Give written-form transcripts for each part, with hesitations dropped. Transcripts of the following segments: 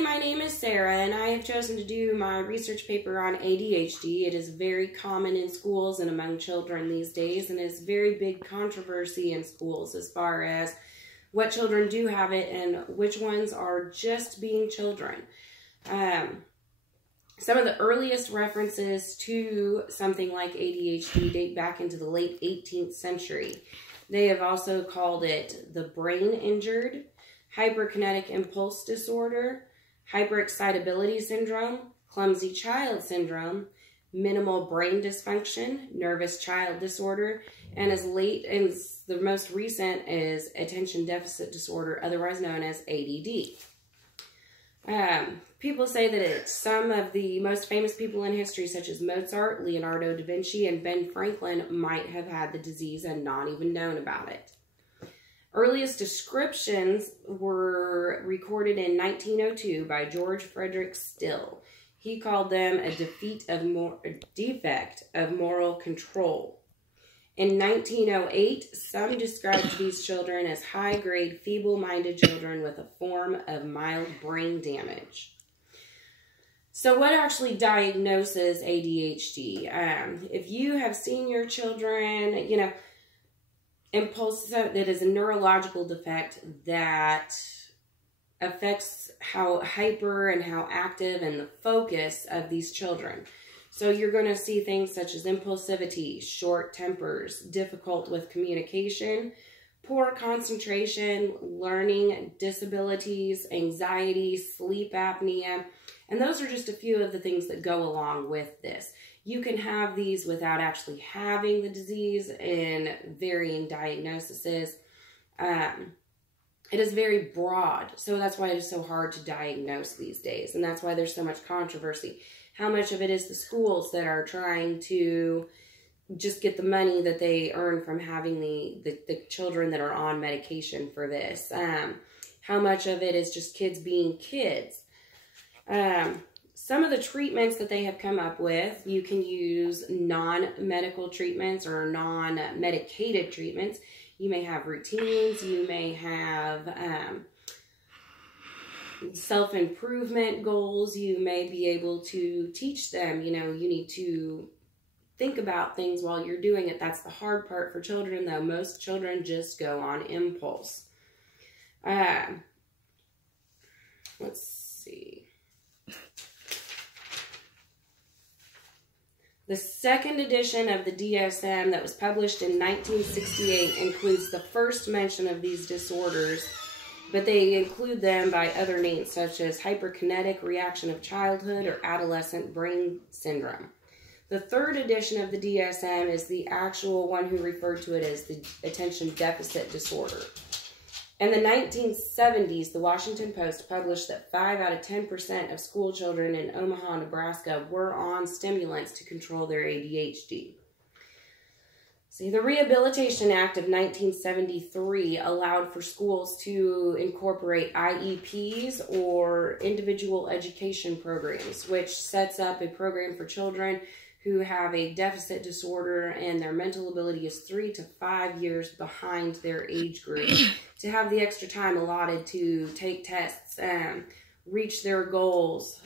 Hi, my name is Sarah, and I have chosen to do my research paper on ADHD. It is very common in schools and among children these days, and is very big controversy in schools as far as what children do have it and which ones are just being children. Some of the earliest references to something like ADHD date back into the late 18th century. They have also called it the brain injured, hyperkinetic impulse disorder, hyperexcitability syndrome, clumsy child syndrome, minimal brain dysfunction, nervous child disorder, and as late as the most recent is attention deficit disorder, otherwise known as ADD. People say that it's some of the most famous people in history, such as Mozart, Leonardo da Vinci, and Ben Franklin, might have had the disease and not even known about it. Earliest descriptions were recorded in 1902 by George Frederick Still. He called them a defect of moral control. In 1908, some described these children as high-grade, feeble-minded children with a form of mild brain damage. So what actually diagnoses ADHD? If you have seen your children, impulsive, that is a neurological defect that affects how hyper and how active and the focus of these children. So you're going to see things such as impulsivity, short tempers, difficult with communication, poor concentration, learning disabilities, anxiety, sleep apnea, and those are just a few of the things that go along with this. You can have these without actually having the disease in varying diagnoses. It is very broad, so that's why it is so hard to diagnose these days, and that's why there's so much controversy. How much of it is the schools that are trying to just get the money that they earn from having the children that are on medication for this? How much of it is just kids being kids? Some of the treatments that they have come up with, you can use non-medical treatments or non-medicated treatments. You may have routines, you may have self-improvement goals, you may be able to teach them, you need to think about things while you're doing it. That's the hard part for children, though. Most children just go on impulse. Let's see. The second edition of the DSM that was published in 1968 includes the first mention of these disorders, but they include them by other names such as hyperkinetic reaction of childhood or adolescent brain syndrome. The third edition of the DSM is the actual one who referred to it as the attention deficit disorder. In the 1970s, the Washington Post published that 5 out of 10% of school children in Omaha, Nebraska were on stimulants to control their ADHD. See, the Rehabilitation Act of 1973 allowed for schools to incorporate IEPs or individual education programs, which sets up a program for children who have a deficit disorder and their mental ability is 3 to 5 years behind their age group, to have the extra time allotted to take tests and reach their goals.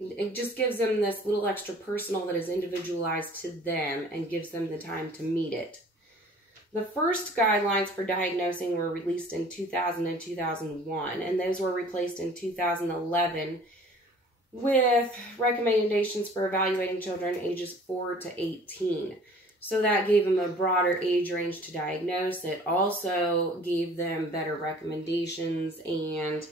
It just gives them this little extra personal that is individualized to them and gives them the time to meet it. The first guidelines for diagnosing were released in 2000 and 2001, and those were replaced in 2011 with recommendations for evaluating children ages 4 to 18. So that gave them a broader age range to diagnose. It also gave them better recommendations, and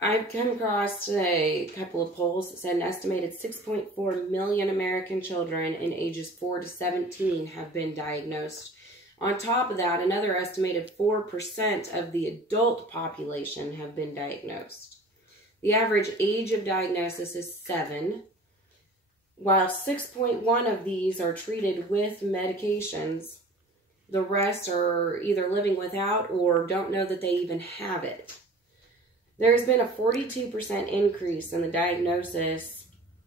I've come across a couple of polls that said an estimated 6.4 million American children in ages 4 to 17 have been diagnosed. On top of that, another estimated 4% of the adult population have been diagnosed. The average age of diagnosis is 7, while 6.1 of these are treated with medications. The rest are either living without or don't know that they even have it. There's been a 42% increase in the diagnosis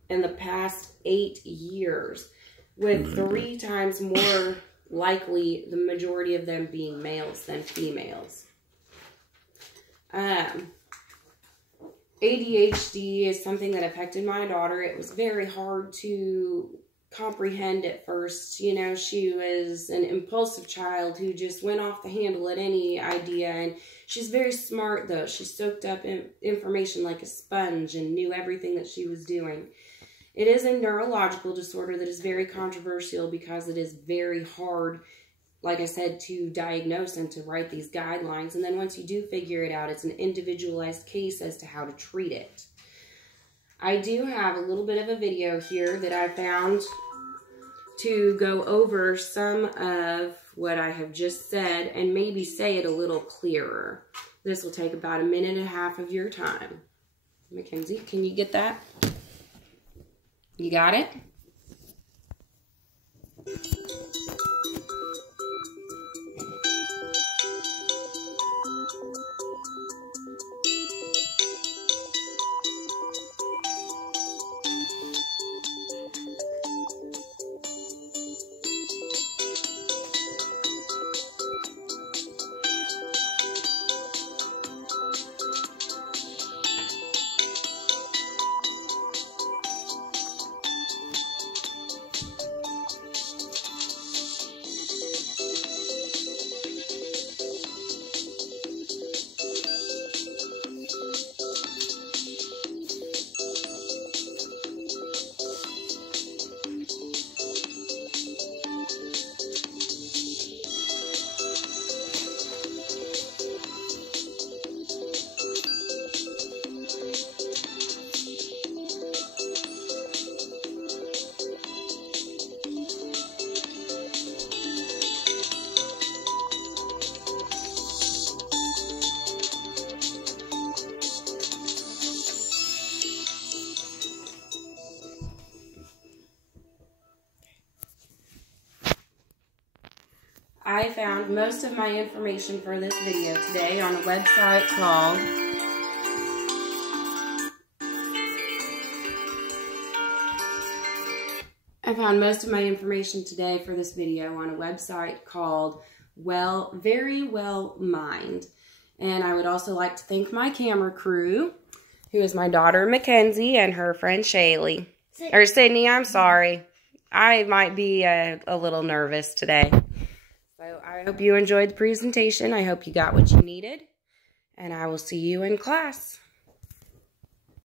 in the past 8 years, with 3 times more likely the majority of them being males than females. ADHD is something that affected my daughter. It was very hard to comprehend at first. You know, she was an impulsive child who just went off the handle at any idea, and she's very smart, though. She soaked up information like a sponge and knew everything that she was doing. It is a neurological disorder that is very controversial because it is very hard, like I said, to diagnose and to write these guidelines. And then once you do figure it out, it's an individualized case as to how to treat it. I do have a little bit of a video here that I found to go over some of what I have just said and maybe say it a little clearer. This will take about 1.5 minutes of your time. Mackenzie, can you get that? You got it? I found most of my information for this video today on a website called Very Well Mind. And I would also like to thank my camera crew, who is my daughter Mackenzie and her friend Shaylee. Or Sydney, I'm sorry. I might be a little nervous today. So I hope you enjoyed the presentation. I hope you got what you needed. And I will see you in class.